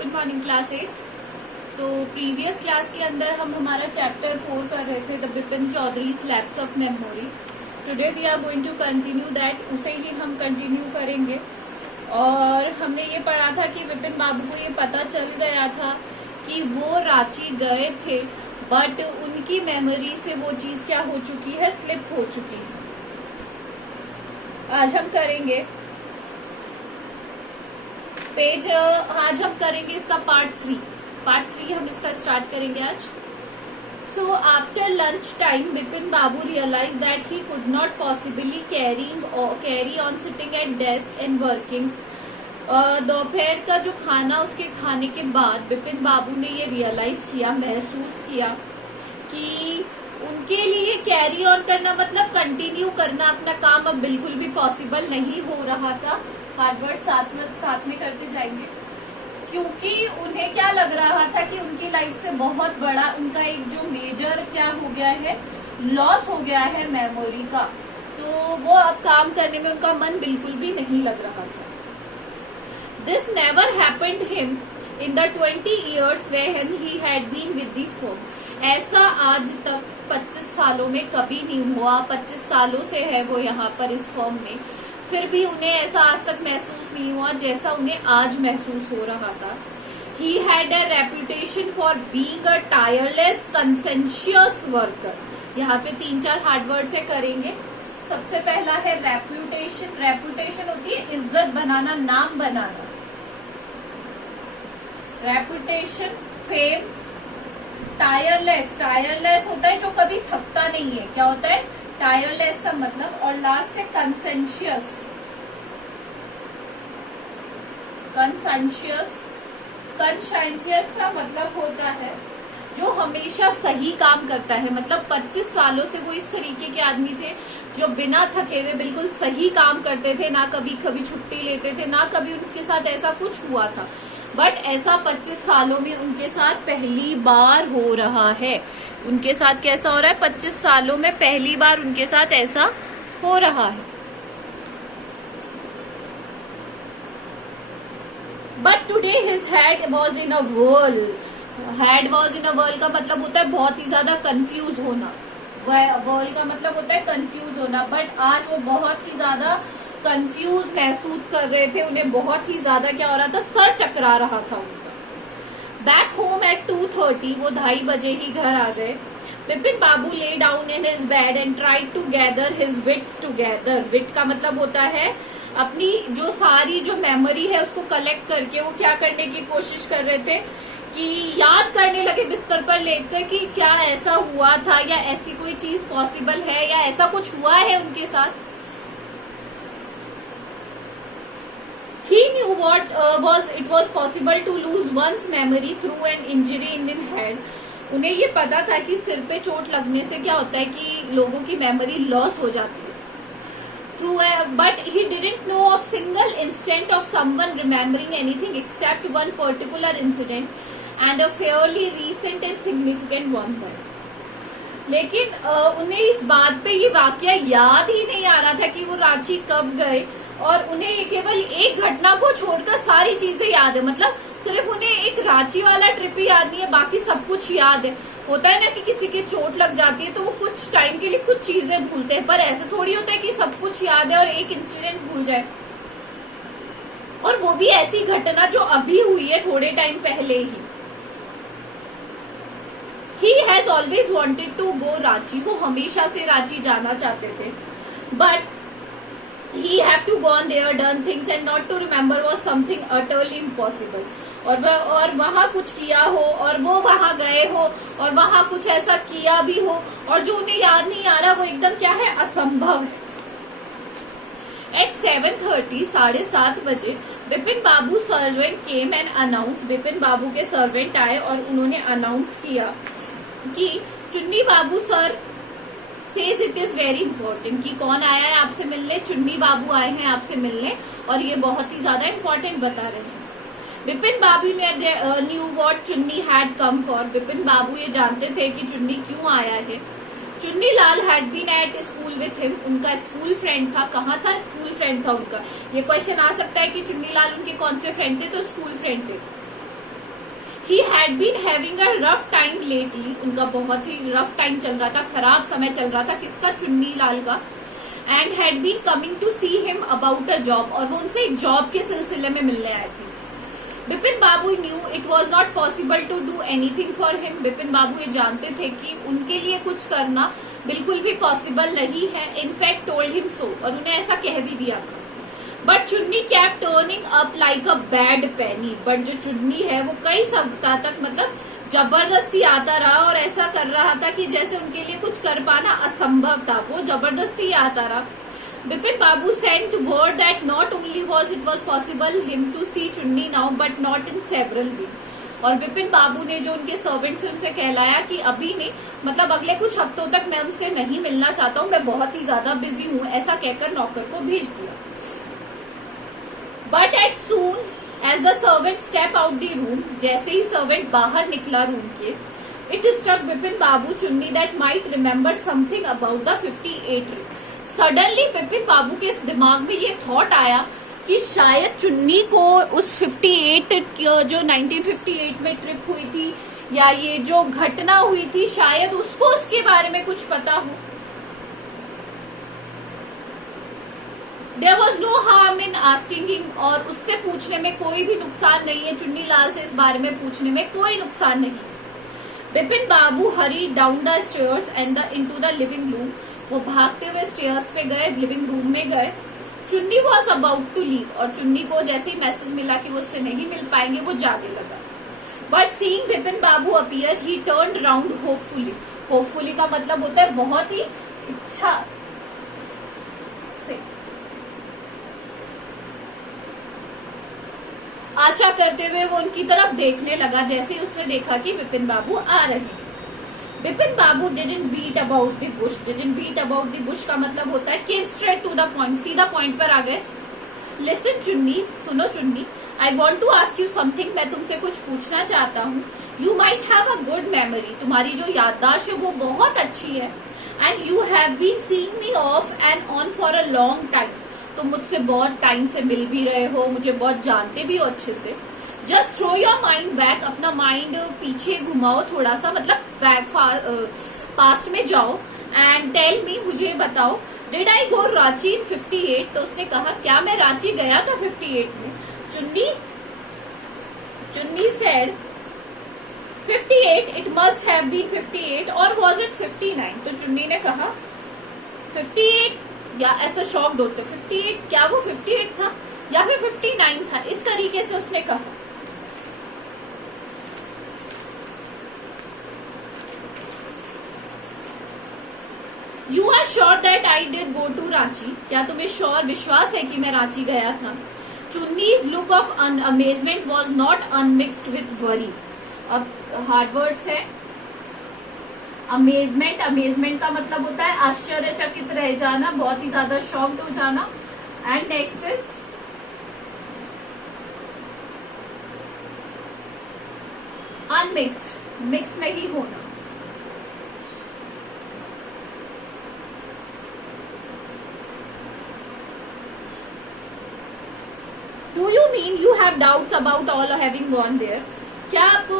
Good morning class 8। तो previous class के अंदर हम हमारा चैप्टर 4 कर रहे थे, the Bipin Chaudhary's lapse of memory. Today we are going to continue that, उसे ही हम कंटिन्यू करेंगे। और हमने ये पढ़ा था कि बिपिन बाबू को ये पता चल गया था कि वो रांची गए थे, बट उनकी मेमोरी से वो चीज क्या हो चुकी है, स्लिप हो चुकी है। आज हम करेंगे आज हम करेंगे इसका पार्ट 3 हम इसका स्टार्ट करेंगे आज। So after lunch time Bipin Babu realise that he could not possibly carry on sitting at desk and working. दोपहर का जो खाना उसके खाने के बाद बिपिन बाबू ने ये रियलाइज किया, महसूस किया कि उनके लिए कैरी ऑन करना मतलब कंटिन्यू करना अपना काम अब बिल्कुल भी पॉसिबल नहीं हो रहा था। हार्डवर्ड साथ में करते जाएंगे, क्योंकि उन्हें क्या लग रहा था कि उनकी लाइफ से बहुत बड़ा उनका एक जो मेजर क्या हो गया है, लॉस हो गया है मेमोरी का। तो वो अब काम करने में उनका मन बिल्कुल भी नहीं लग रहा था। This never happened him in the 20 years when he had been with the firm। ऐसा आज तक 25 सालों में कभी नहीं हुआ। 25 सालों से है वो यहाँ पर इस फर्म में, फिर भी उन्हें ऐसा आज तक महसूस नहीं हुआ जैसा उन्हें आज महसूस हो रहा था। He had a reputation for being a tireless, conscientious worker। यहाँ पे 3-4 हार्ड वर्ड से करेंगे। सबसे पहला है रेप्यूटेशन। रेप्यूटेशन होती है इज्जत बनाना, नाम बनाना। Reputation, fame. टायरलेस, टायरलेस होता है जो कभी थकता नहीं है। क्या होता है? टायरलेस का मतलब। और लास्ट है कंसेंशियस। कंसाइंशियस का मतलब होता है जो हमेशा सही काम करता है। मतलब 25 सालों से वो इस तरीके के आदमी थे जो बिना थके हुए बिल्कुल सही काम करते थे, ना कभी कभी छुट्टी लेते थे, ना कभी उनके साथ ऐसा कुछ हुआ था। बट ऐसा 25 सालों में उनके साथ पहली बार हो रहा है। उनके साथ कैसा हो रहा है? 25 सालों में पहली बार उनके साथ ऐसा हो रहा है। But today his head was in a whirl। Head was in a whirl का मतलब होता है बहुत ही ज्यादा कंफ्यूज होना। whirl का मतलब होता है कंफ्यूज होना। बट आज वो बहुत ही ज्यादा कंफ्यूज महसूस कर रहे थे। उन्हें बहुत ही ज्यादा क्या हो रहा था, सर चकरा रहा था उनका। बैक होम एट 2:30, वो 2:30 बजे ही घर आ गए। Bipin Babu lay down in his bed and tried to gather his wits together. Wit का मतलब होता है अपनी जो सारी जो मेमोरी है उसको कलेक्ट करके वो क्या करने की कोशिश कर रहे थे कि याद करने लगे बिस्तर पर लेटकर कि क्या ऐसा हुआ था, या ऐसी कोई चीज पॉसिबल है, या ऐसा कुछ हुआ है उनके साथ। He knew what it was possible to lose one's memory through an injury in the head। उन्हें ये पता था कि सिर पे चोट लगने से क्या होता है कि लोगों की मेमोरी लॉस हो जाती है। But he didn't know of single instant of someone remembering anything except one particular incident and a fairly recent and significant one। लेकिन उन्हें इस बात पे ये वाकया याद ही नहीं आ रहा था कि वो रांची कब गए, और उन्हें केवल एक घटना को छोड़कर सारी चीजें याद है। मतलब सिर्फ उन्हें एक रांची वाला ट्रिप ही याद नहीं है, बाकी सब कुछ याद है। होता है ना कि किसी की चोट लग जाती है तो वो कुछ टाइम के लिए कुछ चीजें भूलते हैं, पर ऐसे थोड़ी होता है कि सब कुछ याद है और एक इंसिडेंट भूल जाए। और वो भी ऐसी घटना जो अभी हुई है थोड़े टाइम पहले ही। He has always wanted to go Ranchi. वो हमेशा से रांची जाना चाहते थे, but he have to gone there, done things and not to remember was something utterly impossible। और वहां कुछ किया हो, और वो वहां गए हो, और वहां कुछ ऐसा किया भी हो, और जो उन्हें याद नहीं आ रहा वो एकदम क्या है, असंभव है। At 7:30, 7:30 बजे Bipin Babu servant came and announce. Bipin Babu के सर्वेंट आए और उन्होंने अनाउंस किया कि Chunni Babu sir says it is very important. कि कौन आया है आपसे मिलने? चुन्नी बाबू आए हैं आपसे मिलने, और ये बहुत ही ज्यादा इम्पोर्टेंट बता रहे हैं। बिपिन बाबू ने knew what Chunni had come for. Bipin Babu ये जानते थे कि चुन्नी क्यों आया है। Chunni Lal had been at school with him. उनका स्कूल फ्रेंड था। कहाँ था? स्कूल फ्रेंड था उनका। ये क्वेश्चन आ सकता है कि चुन्नी लाल उनके कौन से फ्रेंड थे, तो स्कूल फ्रेंड थे। He had been having a rough time lately, उनका बहुत ही रफ टाइम चल रहा था, खराब समय चल रहा था, किसका, चुन्नी लाल का। And had been coming to see him about a job, और वो उनसे एक जॉब के सिलसिले में मिलने आए थे। Bipin Babu knew it was not possible to do anything for him, Bipin Babu ये जानते थे कि उनके लिए कुछ करना बिल्कुल भी पॉसिबल नहीं है, इनफैक्ट टोल्ड हिम सो, और उन्हें ऐसा कह भी दिया था। बट चुन्नी kept turning up like a bad Penney, but जो चुन्नी है वो कई सप्ताह तक मतलब जबरदस्ती आता रहा और ऐसा कर रहा था कि जैसे उनके लिए कुछ कर पाना असंभव था, वो जबरदस्ती आता रहा। Bipin Babu sent word that not only was it was possible him to see Chunni now but not in several week, और बिपिन बाबू ने जो उनके सर्वेंट से उनसे कहलाया कि अभी नहीं, मतलब अगले कुछ हफ्तों तक मैं उनसे नहीं मिलना चाहता हूँ, मैं बहुत ही ज्यादा बिजी हूँ, ऐसा कहकर नौकर को भेज दिया। But at soon as the servant step out the room, जैसे ही सर्वेंट बाहर निकला रूम के, it struck Bipin Babu Chunni that might remember something about the 58 trip. Suddenly Bipin Babu के दिमाग में ये थॉट आया कि शायद चुन्नी को उस 58 जो 1958 में ट्रिप हुई थी या ये जो घटना हुई थी, शायद उसको उसके बारे में कुछ पता हो। There was no harm in asking him, और उससे पूछने में कोई भी नुकसान नहीं है, चुन्नी लाल से इस बारे में पूछने में कोई नुकसान नहीं। Bipin Babu hurried down the stairs and into the living room, वो भागते हुए स्टेयर्स पे गए, लिविंग रूम में गए। चुन्नी वॉज अबाउट टू लीव, और चुन्नी को जैसे ही मैसेज मिला कि वो उससे नहीं मिल पाएंगे, वो जाने लगा। But seeing Bipin Babu appear he turned round hopefully, hopefully का मतलब होता है बहुत ही इच्छा से, आशा करते हुए वो उनकी तरफ देखने लगा। जैसे ही उसने देखा कि बिपिन बाबू आ रहे हैं। Bipin Babu didn't beat about the bush, didn't beat about the bush का मतलब होता है came straight to the point, सीधा पॉइंट पर आ गए। लिसन चुन्नी, सुनो Chunni, I want to ask you something, मैं तुमसे कुछ पूछना चाहता हूँ। You might have a good memory, तुम्हारी जो याददाश्त है वो बहुत अच्छी है। And you have been seeing me off and on for a long time, तुम मुझसे बहुत टाइम से मिल भी रहे हो, मुझे बहुत जानते भी हो अच्छे से। Just throw your mind back, अपना माइंड पीछे घुमाओ थोड़ा सा, मतलब बैक पास्ट में जाओ। एंड टेल मी, मुझे बताओ, डिड आई गो रांची इन 58, तो उसने कहा क्या मैं रांची गया था 58 में। Chunni said 58, it must have been 58 और वॉज इट 59, तो चुन्नी ने कहा 58, या ऐसा शॉक्ड होते 58, क्या वो 58 था या फिर 59 था, इस तरीके से उसने कहा। You are sure that I did go to Ranchi, क्या तुम्हें श्योर विश्वास है कि मैं रांची गया था। Chunni's look of amazement was not unmixed with worry, अब हार्ड वर्ड्स है। अमेजमेंट, अमेजमेंट का मतलब होता है आश्चर्यचकित रह जाना, बहुत ही ज्यादा शॉक्ड हो जाना। And next is unmixed, mix नहीं होना। Do you mean you have doubts about all having gone there, क्या आपको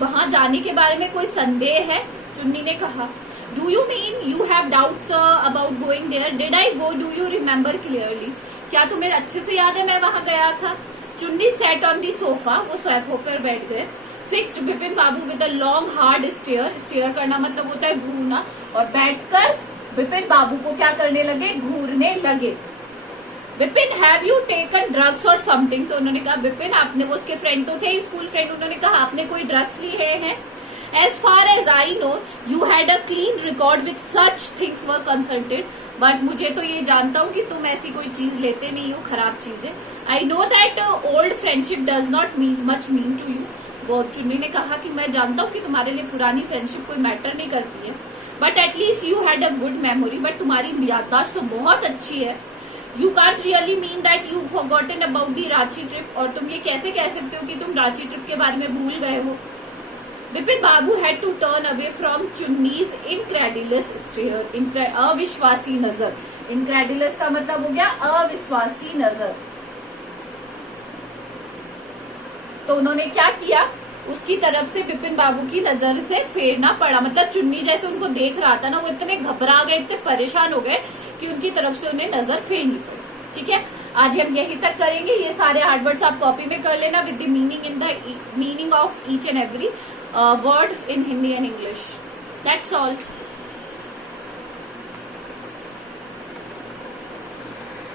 वहां जाने के बारे में कोई संदेह है। चुन्नी ने कहा do you mean you have doubts about going there, did I go, do you remember clearly, क्या तुम्हें अच्छे से याद है मैं वहां गया था। Chunni set on the sofa, वो सोफा पर बैठ गए। Fixed Bipin Babu with a long hard stare, stare करना मतलब होता है घूरना, और बैठकर बिपिन बाबू को क्या करने लगे, घूरने लगे। Bipin have you taken drugs और समथिंग, तो उन्होंने कहा बिपिन आपने, वो उसके फ्रेंड तो थे, स्कूल फ्रेंड, उन्होंने कहा आपने कोई ड्रग्स लिए हैं। As far as I know you had a clean record with such things were consulted, but मुझे तो ये जानता हूँ कि तुम ऐसी कोई चीज लेते नहीं हो, खराब चीजें। I know that old friendship does not mean much mean to you, वो चुन्नी ने कहा कि मैं जानता हूँ कि तुम्हारे लिए पुरानी फ्रेंडशिप कोई मैटर नहीं करती है, but at least you had a good memory, but तुम्हारी याददाश्त तो बहुत अच्छी है। You can't really mean that you forgotten about the Ranchi trip, और तुम ये कैसे कह सकते हो कि तुम रांची ट्रिप के बारे में भूल गए हो। Bipin Babu had to turn away from Chunni's incredulous stare, अविश्वासी नजर। इनक्रेडिलस का मतलब हो गया अविश्वासी नजर। तो उन्होंने क्या किया, उसकी तरफ से बिपिन बाबू की नजर से फेरना पड़ा। मतलब चुन्नी जैसे उनको देख रहा था ना, वो इतने घबरा गए, इतने परेशान हो गए कि उनकी तरफ से उन्हें नजर फेरनी पड़ी। ठीक है, आज हम यही तक करेंगे। ये सारे हार्ड वर्ड्स आप कॉपी में कर लेना with the meaning of each and every word in Hindi and English. That's all.